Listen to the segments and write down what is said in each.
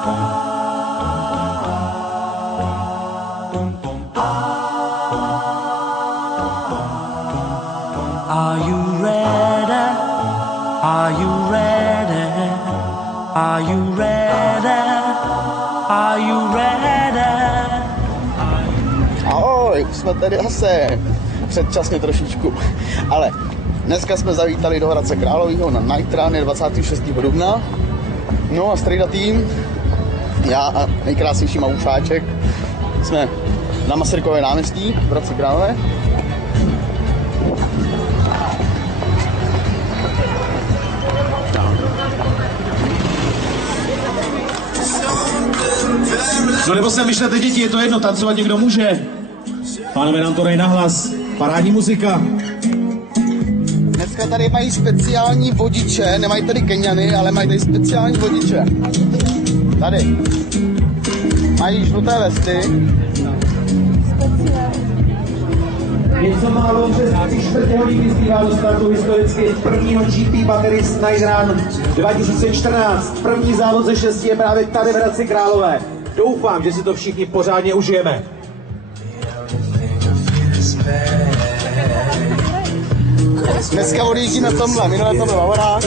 Are you ready? Are you ready? Are you ready? Are you ready? Ahoj, jsme tady zase předčasně trošičku, ale dneska jsme zavítali do Hradce Králové na Night Run 26. dubna. No a strejda tým, já a nejkrásnější Maušáček, jsme na Masarykové náměstí v Hradci Králové. No nebo se myšlete děti, je to jedno, tancovat někdo může. Pánové nám to dají nahlas, parádní muzika. Dneska tady mají speciální vodiče, nemají tady Keňany, ale mají tady speciální vodiče. Tady. Mají žluté vesty. Něco málo přes 3/4 hodiny zbývá do startu historicky prvního GP Bateries Night Run 2014. První závod ze 6 je právě tady v Hradci Králové. Doufám, že si to všichni pořádně užijeme. Dneska odjíždíme v tomhle, minule to byl Vavorák.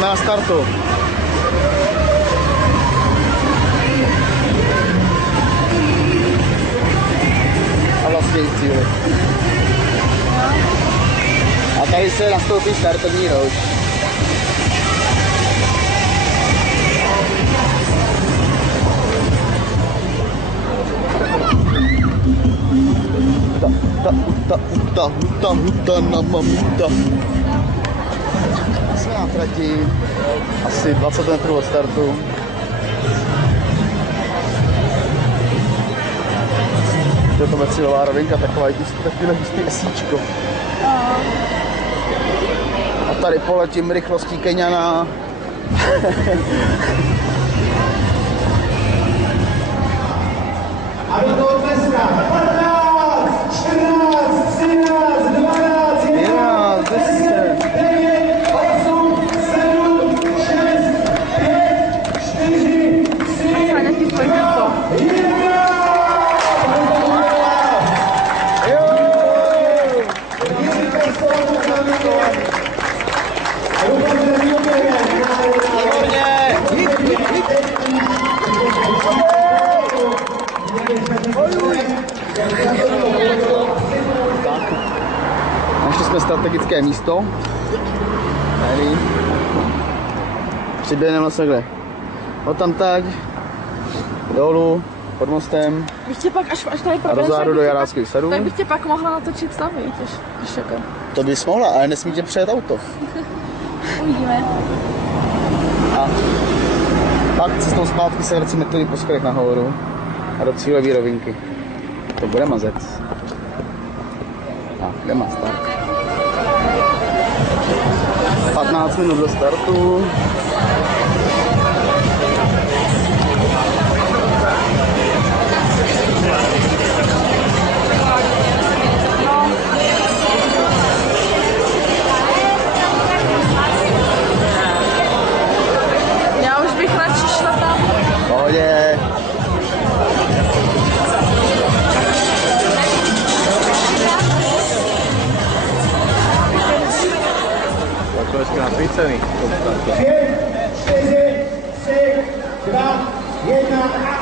Na startu. A vlastně cíl. A tady se nastoupí startovní rouš. Huta na mamuta. Jsme na trati, asi 20 metrů od startu. Je to cílová rovinka, taková hustý esíčko. A tady poletím rychlostí Keňana. A do toho dneska 15, 14, 13, 12, 11, 10, 9, 8, 7, 6, 5, 4, 3, 2, 1. Našli jsme strategické místo. Tady. Přiběhneme se kde. Odtamtať, dolů, pod mostem. Bych tě pak, až tady a do záru do Jaráckých sadů. Tak bych tě pak mohla natočit sami, když jako. To bys mohla, ale nesmí tě přejet auto. Uvidíme. A pak cestou zpátky se vracíme tudy po schodech nahoru a do cílové rovinky. To bude mazec. Tak, jdeme na start. 15 minut do startu. Já už bych radši šla tam. Pohodě. hezky natvícený. 5, 4, 3, 2, 1 a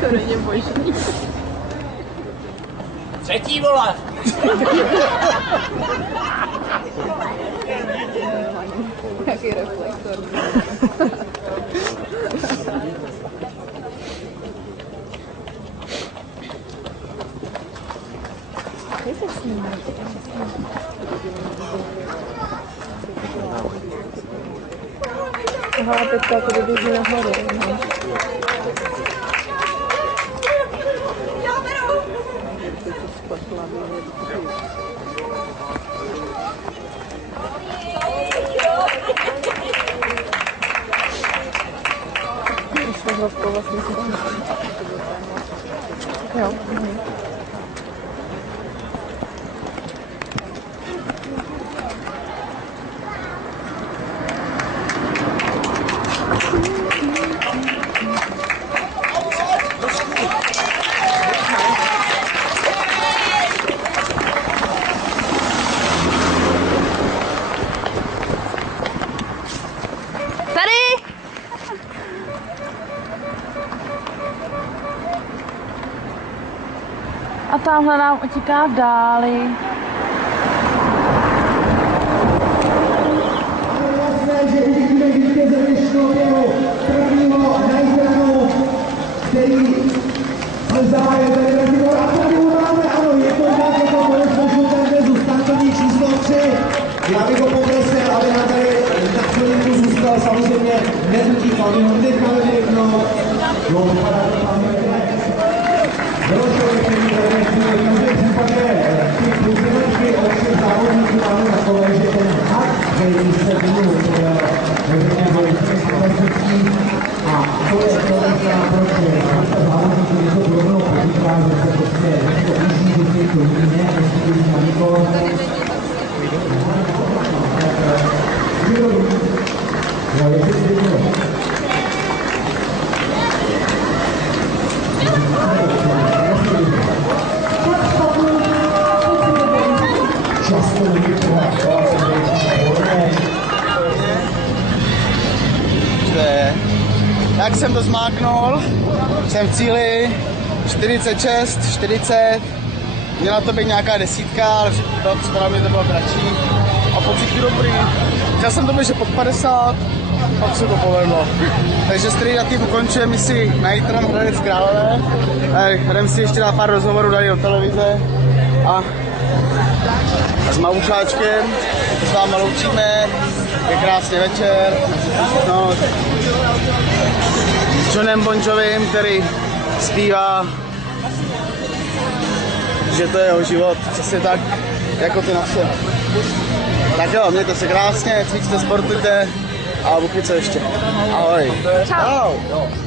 To není možný. Třetí vole! Jaký reflektor. Aha, teďka to běží nahoru. Vlastně jo. A tamhle nám utíká v dáli. Že uvidíme vítěze dnešního běhu, prvního najzranu, který zahájil tady Bratibor. A tady ho máme, ano, je to tak, je to konec možnou Tendezu, startovní číslo 3. Já bych ho poprosil, aby na tady na chvilinku zůstal, samozřejmě nezutíkal, my ho necháme vyhnout. Jo, vypadá to tam Vyložili, který tady v každém případě ty průzvědky od všech závodníků máme takové, že ten hak, který se budou veřejné vojské kapacití a to je to, proč spousta závodníků něco podobného podíká, že se prostě něco uží, že se to jiné, než to na nikoho. No, jestli si to Jak jsem to zmáknul, jsem v cíli 46, 40, měla to být nějaká desítka, ale připadalo mi to bylo kratší a pocit je dobrý. Chtěl jsem to být, že pod 50, pak se to povedlo. Takže strejda tým ukončuje misi Nitran Hradec Králové. Jdem si ještě dát pár rozhovorů tady do televize a s Mavušáčkem s váma loučíme. Je krásný večer. No, s Johnem Bon Jovim, který zpívá, že to je jeho život, přesně tak, jako ty naše. Tak jo, mějte se krásně, cvičte, sportujte a buky co ještě. Ahoj. Čau. Čau.